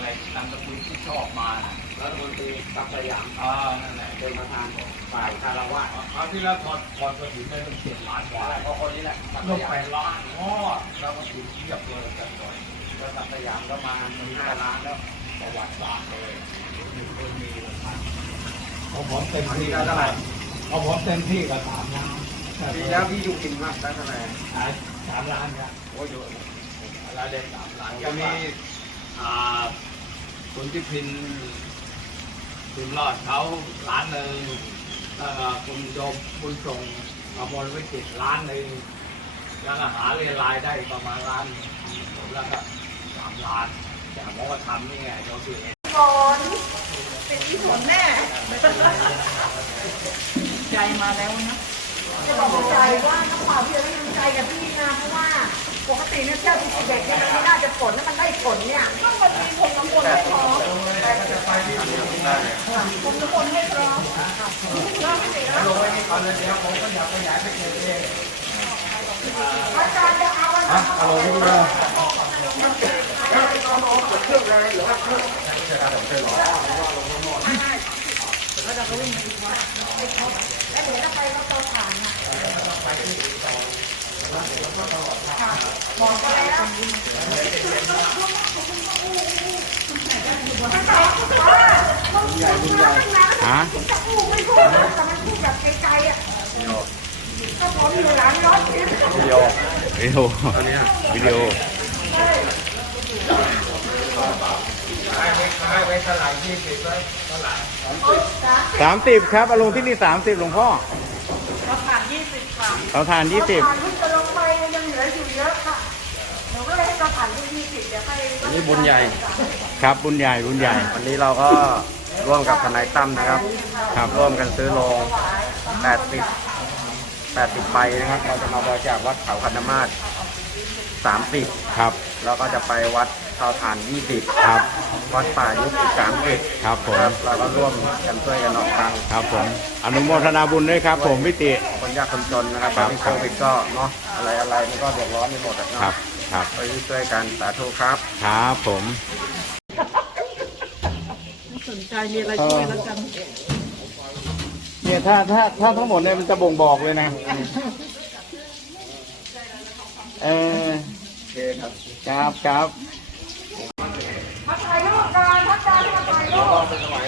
นามสกุลที่ชอบมารัฐมนตรีศักดิ์สยามนั่นแหละเป็นประธานฝ่ายคารวะคราวที่แล้วถอดกระถิ่นได้ต้อง7 ล้านกว่าเพราะคนนี้แหละลง8 ล้านแล้วก็ถิ่นเทียบเลยกันหน่อยแล้วศักดิ์สยามก็มา5 ล้านแล้วประวัติศาสตร์เลยมีเอาผมเต็มที่ก็เท่าไหร่เอาผมเต็มที่กับ3 ล้านปีแล้วพี่อยู่กินมากได้เท่าไหร่ 3 ล้านครับโอ้ยเยอะแล้วได้3 ล้านก็มีคุณที่พินรอดเขา1 ล้านแล้วก็คุณโยมบุญส่งกมลวิจิตร1 ล้านแล้วก็หาเรียนรายได้ประมาณ1 ล้านแล้วก็3 ล้านแต่ผมว่าทำนี่ไงเราคือฝนเป็นที่ฝนแน่ใจมาแล้วนะจะบอกใจว่าน้ำเปล่าพี่จะไม่ทำใจกับพี่นะเพราะว่าปกติเนี่ยเจ้าที่เด็กเนี่ยมันไม่น่าจะฝนแล้วมันได้ฝนเนี่ยต้องมาตีผมน้ำมนต์ให้พร้อมผมน้ำมนต์ให้พร้อมลงไว้นี่ก่อนเลยเดี๋ยวผมก็อยากขยายไปเรื่อยๆอาจารย์จะเอาอะไรเอาลงนี่เลยเครื่องอะไรหรือว่าเครื่องแล้วเราก็วิ่งไปอีกวันไม่ครบแล้วเดี๋ยวเราไปเราต่อผ่านอ่ะบอกไปแล้วฮะจะพูดไม่พูดแต่มันพูดแบบใจอ่ะก็พร้อมอยู่หลังรถวิดีโอวิดีโอไว้เท่าไหร่20ไว้เท่าไหร่ 30ครับเอาลงที่นี่30หลวงพ่อเราผ่าน20ค่ะเราทาน20 ผ่านที่จะลงไปยังเหลืออยู่เยอะค่ะหนูก็เลยให้เราผ่านที่20เดี๋ยวไปนี่บุญใหญ่ครับบุญใหญ่วันนี้เราก็ร่วมกับทนายตั้มนะครับร่วมกันซื้อโรง80 ใบนะครับเราจะมาบริจาควัดเขาคันธมาศ30 ครับแล้วก็จะไปวัดเตาถ่าน20 ครับวัดป่ายุทธ30 ครับผมเราก็ร่วมกันช่วยกันออกตังค์ครับผมอนุโมทนาบุญด้วยครับผมพิติคนยากคนจนนะครับตอนนี้โควิดก็เนาะอะไรมันก็เดือดร้อนไปหมดนะครับไปช่วยกันสาธุครับครับผมสนใจมีอะไรช่วยแล้วกันเนี่ยถ้าทั้งหมดเนี่ยมันจะบ่งบอกเลยนะครับมาถ่ายรูปกันมาถ่ายรูป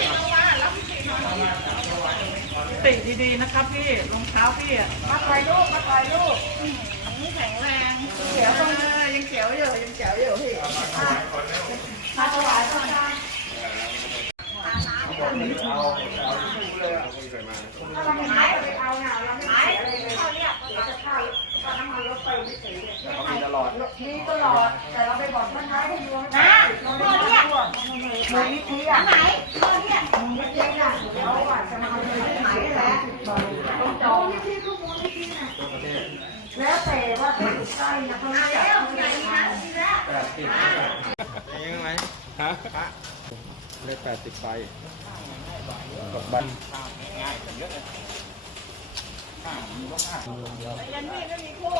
ติดดีๆนะครับพี่รองเท้าพี่มาถ่ายรูปแข็งแรงเขียวยังเขียวอยู่พี่มาถวายก่อนนะเราไม่หายไปเอาเนี่ยเราไม่หายเขาเรียกเราจะเข้าน้ำมันรถไฟไม่ถึงมีตลอดแต่เราไปบอกท่านท้ายให้ดูนะเราไม่ได้ช่วงมือนิดอ่ะไหนมือนิดอ่ะเราอ่ะจะมาเลยไหนแหละต้องจองที่ทุกมือนิดนะแล้วแต่ว่าถ้าอยู่ใกล้นะเขาจะใหญ่นะยังไงฮะเลข80 ใบกดบัตรง่ายเยอะเลยยันพี่ก็มีคู่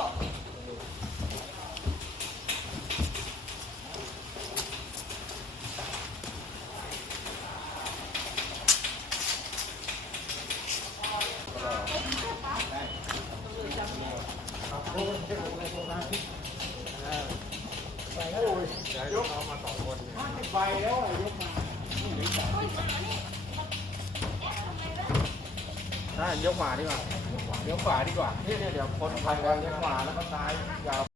ยกเอามา2 คน50 ใบแล้วยกมาได้ยกขวาดีกว่านี่เดี๋ยวคนพันกันยกขวาแล้วก็ซ้ายยาว